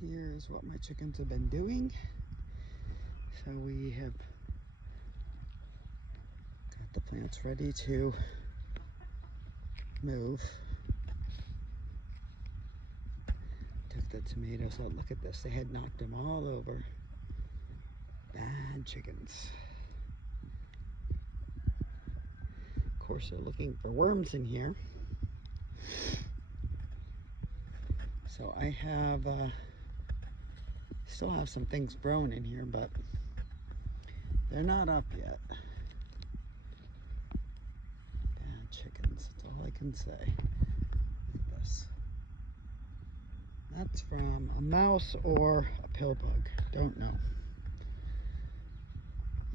Here's what my chickens have been doing. So we have got the plants ready to move. Took the tomatoes out. Look at this. They had knocked them all over. Bad chickens. Of course, they're looking for worms in here. So I have, still have some things growing in here, but they're not up yet. Bad chickens, that's all I can say. Look at this. That's from a mouse or a pill bug, don't know.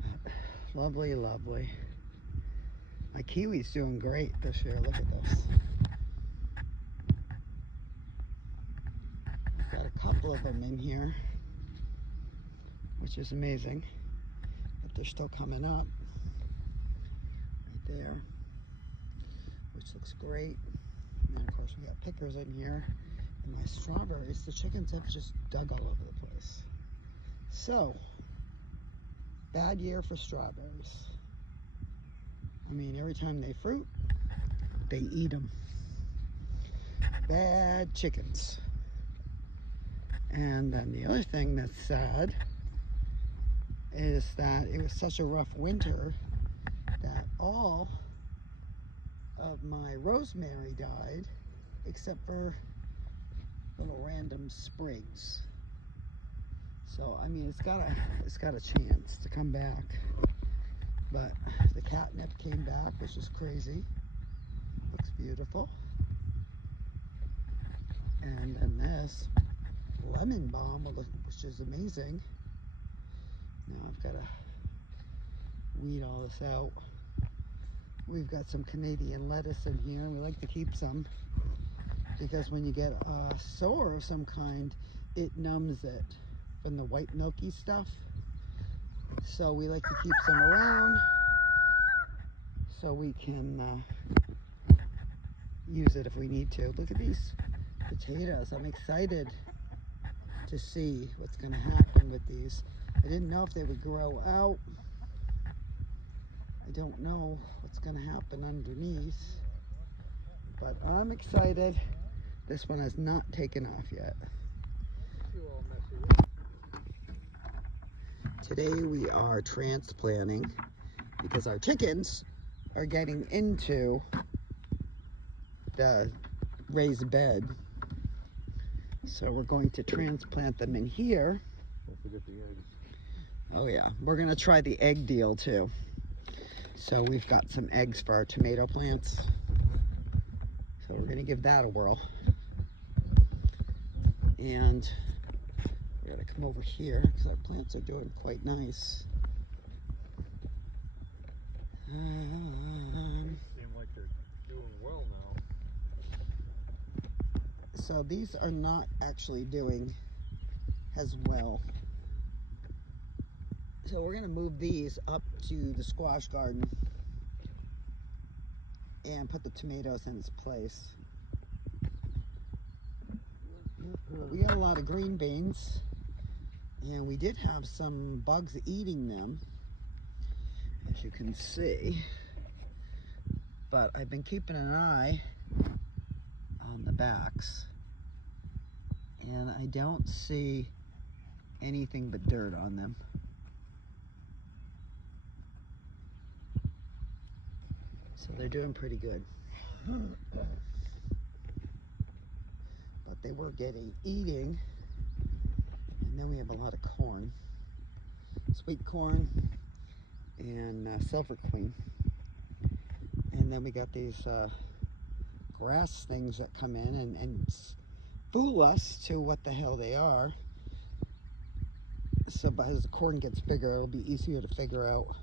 But lovely, lovely. My kiwi's doing great this year, look at this. Got a couple of them in here, which is amazing, but they're still coming up right there, which looks great. And then of course we got pickers in here, and my strawberries, the chickens have just dug all over the place. So, bad year for strawberries. I mean, every time they fruit, they eat them. Bad chickens. And then the other thing that's sad is that it was such a rough winter that all of my rosemary died except for little random sprigs. So I mean, it's got a chance to come back. But the catnip came back, which is crazy. Looks beautiful. And then this lemon balm, which is amazing. Now I've got to weed all this out. We've got some Canadian lettuce in here. We like to keep some because when you get a sore of some kind, it numbs it from the white milky stuff. So we like to keep some around so we can use it if we need to. Look at these potatoes. I'm excited to see what's going to happen with these. I didn't know if they would grow out. I don't know what's going to happen underneath, but I'm excited. This one has not taken off yet. Today we are transplanting because our chickens are getting into the raised bed. So we're going to transplant them in here. Don't forget the eggs. Oh yeah, we're gonna try the egg deal too. So we've got some eggs for our tomato plants. So we're gonna give that a whirl. And we're gonna come over here because our plants are doing quite nice. Seem like they're doing well now. So these are not actually doing as well. So we're gonna move these up to the squash garden and put the tomatoes in its place. We got a lot of green beans, and we did have some bugs eating them, as you can see. But I've been keeping an eye on the backs, and I don't see anything but dirt on them. So they're doing pretty good. But they were eating, and then we have a lot of corn. Sweet corn and Silver Queen. And then we got these grass things that come in and fool us to what the hell they are. So but as the corn gets bigger, it'll be easier to figure out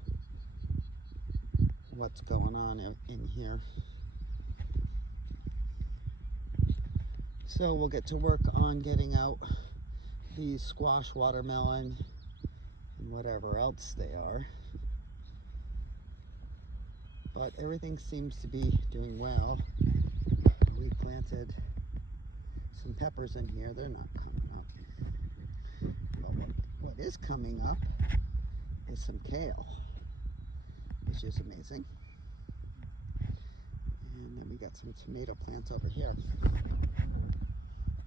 what's going on in here. So we'll get to work on getting out these squash, watermelon, and whatever else they are. But everything seems to be doing well. We planted some peppers in here. They're not coming up. is coming up is some kale, which is amazing. And then we got some tomato plants over here.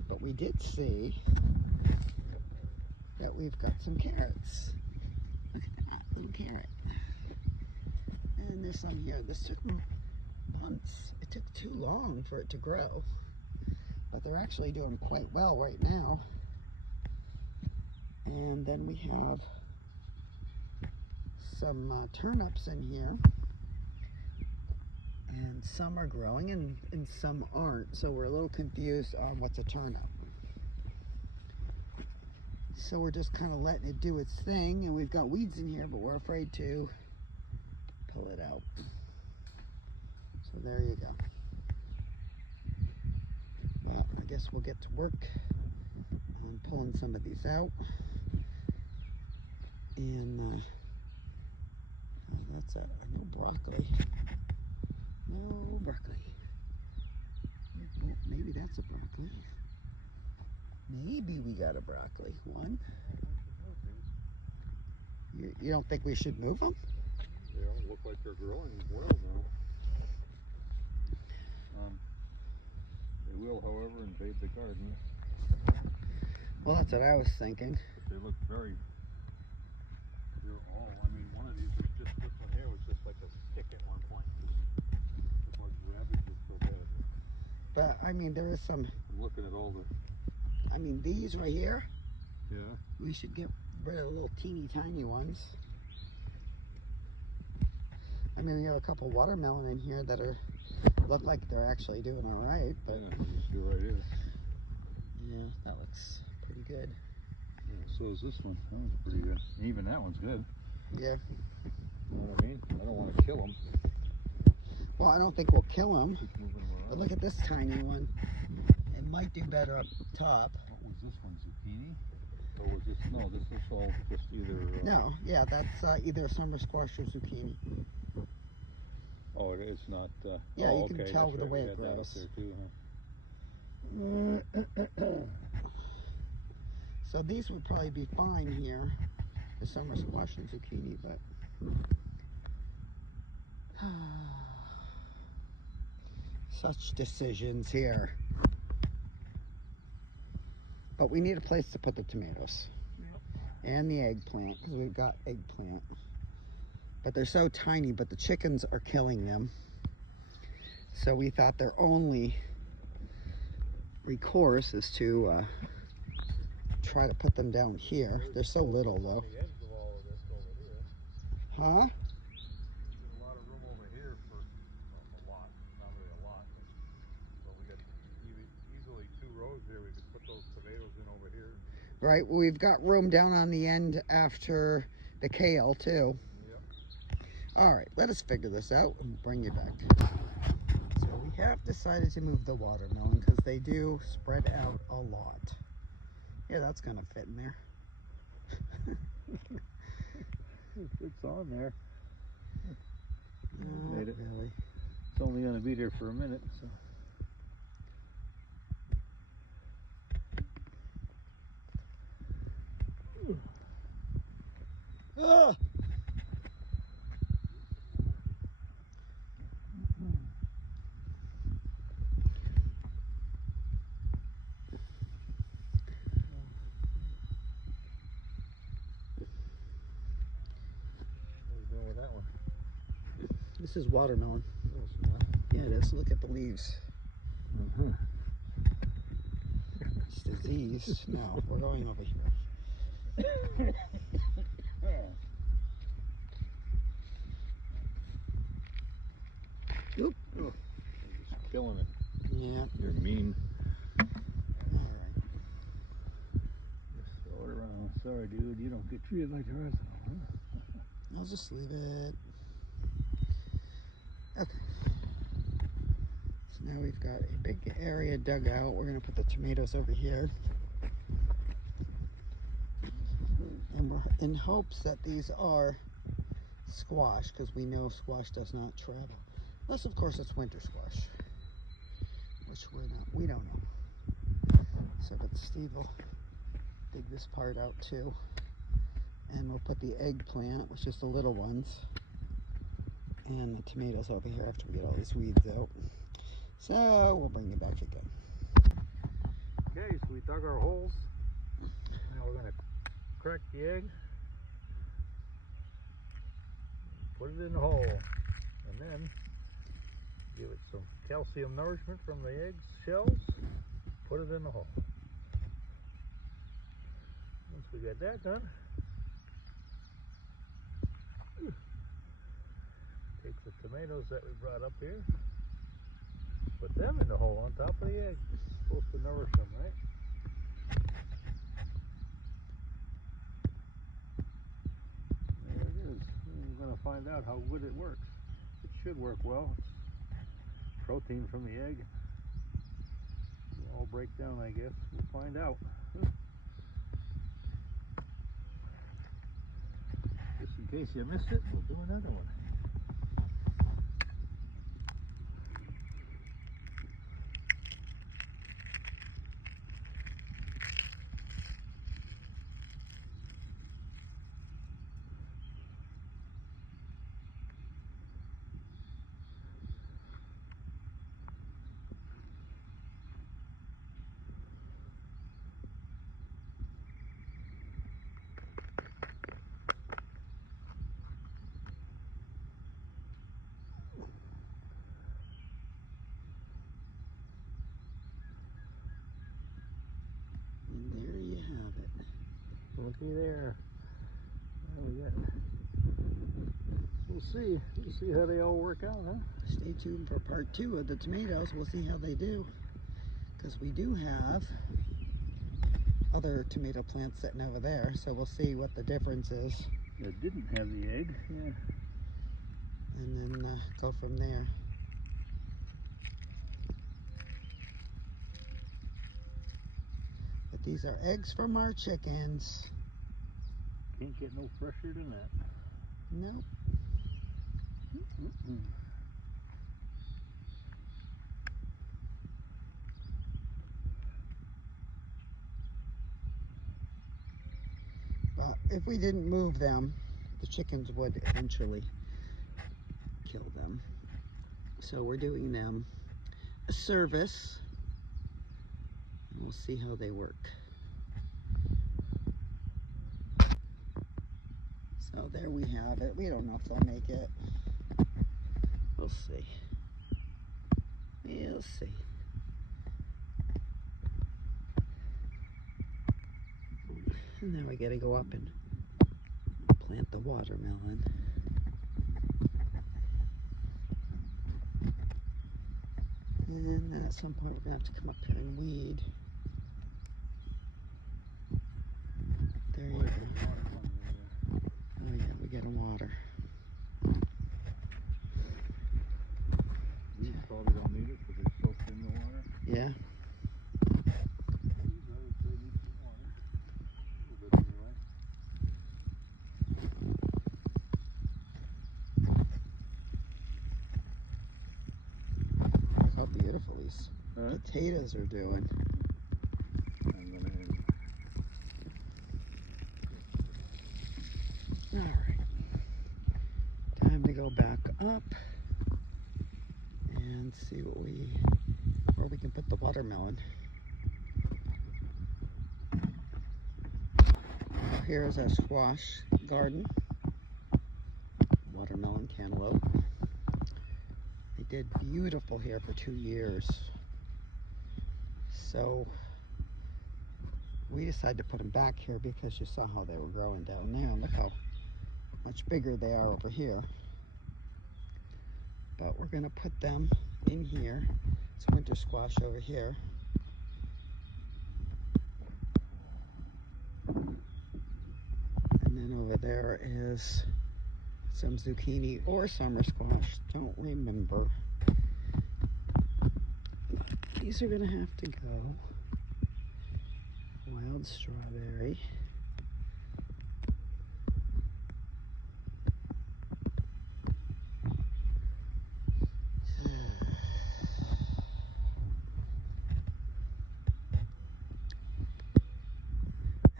But we did see that we've got some carrots. Look at that little carrot. And there's some here. This took months. It took too long for it to grow. But they're actually doing quite well right now. And then we have some turnips in here. And some are growing and some aren't. So we're a little confused on what's a turnip. So we're just kind of letting it do its thing. And we've got weeds in here, but we're afraid to pull it out. So there you go. Well, I guess we'll get to work on pulling some of these out. And that's no broccoli. No broccoli. Oh, maybe that's a broccoli. Maybe we got a broccoli one. You don't think we should move them? They don't look like they're growing well now. They will, however, invade the garden. Well, that's what I was thinking. But they look very. They're all. I mean, one of these was just this one here was just like a stick at one point. It was ravaged so bad. But I mean, there is some. I'm looking at all the. I mean, these right here. Yeah. We should get rid of the little teeny tiny ones. I mean, we have a couple watermelon in here that are look like they're actually doing all right. But yeah, just do right here. Yeah, that looks pretty good. Yeah, so is this one. That one's pretty good. Even that one's good. Yeah. You know what I mean? I don't want to kill them. Well, I don't think we'll kill them. Keep moving them around. But look at this tiny one. It might do better up top. What was this one? Zucchini? Or was this? No, this is all just either. No, yeah, that's either summer squash or zucchini. Oh, it's not. Yeah, oh, you can okay, tell that's the right. way We it had that up grows. there too, huh? So these would probably be fine here, the summer squash and zucchini, but such decisions here. But we need a place to put the tomatoes. And the eggplant, because we've got eggplant. But they're so tiny, but the chickens are killing them. So we thought their only recourse is to try to put them down here. They're so little though. The edge of all of this over here. Huh? There's a lot of room over here for a lot. Not really a lot, but we got easily 2 rows here. We could put those tomatoes in over here. Right, well, we've got room down on the end after the kale too. Yep. All right, let us figure this out and bring you back. So we have decided to move the watermelon because they do spread out a lot. Yeah, that's gonna fit in there. It's on there. Not Made it. really. It's only going to be there for a minute, so. Ah! What are you doing with that one? This is watermelon. Oh, it's not. Yeah, it is. Look at the leaves. It's diseased. No, we're going over here. Oop. Oh, you're just killing it. Yeah. You're mean. All right. Just throw it around. Sorry, dude. You don't get treated like the rest of them, huh? I'll just leave it. Okay. So now we've got a big area dug out. We're going to put the tomatoes over here. And we're in hopes that these are squash, because we know squash does not travel. Unless, of course, it's winter squash, which we don't know. So, but Steve will dig this part out too. And we'll put the eggplant, which is the little ones, and the tomatoes over here after we get all these weeds out. So we'll bring you back again. Okay, so we dug our holes. Now we're going to crack the egg, put it in the hole, and then give it some calcium nourishment from the egg shells, put it in the hole. Once we get that done, take the tomatoes that we brought up here, put them in the hole on top of the egg. Supposed to nourish them, right? There it is. And we're going to find out how good it works. It should work well. It's protein from the egg. It'll all break down, I guess. We'll find out. Just in case you missed it, we'll do another one. And there you have it. Looky there. There we got. We'll see. We'll see how they all work out, huh? Stay tuned for part 2 of the tomatoes. We'll see how they do. Because we do have other tomato plants sitting over there, so we'll see what the difference is. It didn't have the egg, yeah. And then go from there. But these are eggs from our chickens. Can't get no fresher than that. Nope. Well, if we didn't move them, the chickens would eventually kill them. So we're doing them a service, and we'll see how they work. So there we have it. We don't know if they'll make it. We'll see. We'll see. And now we gotta go up and plant the watermelon. And then at some point we're gonna have to come up here and weed. There you go. Oh yeah, we gotta water. These probably don't need it because they're soaked in the water. Yeah. These I would say need some water. A little bit anyway. Look how beautiful these potatoes are doing. I'm gonna end. Alright. Time to go back up and see where we can put the watermelon. Here's our squash garden. Watermelon, cantaloupe. They did beautiful here for 2 years. So we decided to put them back here because you saw how they were growing down there. And look how much bigger they are over here. But we're gonna put them in here. It's winter squash over here. And then over there is some zucchini or summer squash, don't remember. These are gonna have to go. Wild strawberry.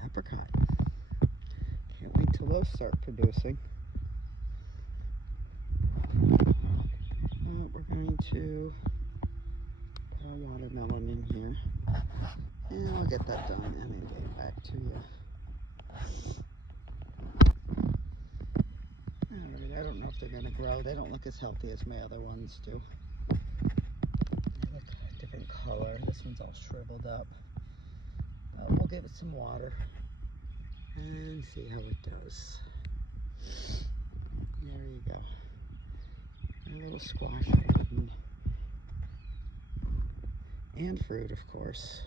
Apricot. Can't wait till those start producing. We're going to put our watermelon in here, and I'll get that done and then get back to you. Alright, I don't know if they're going to grow. They don't look as healthy as my other ones do. They look a different color. This one's all shriveled up. But we'll give it some water and see how it does. There you go. A little squash garden. And fruit, of course.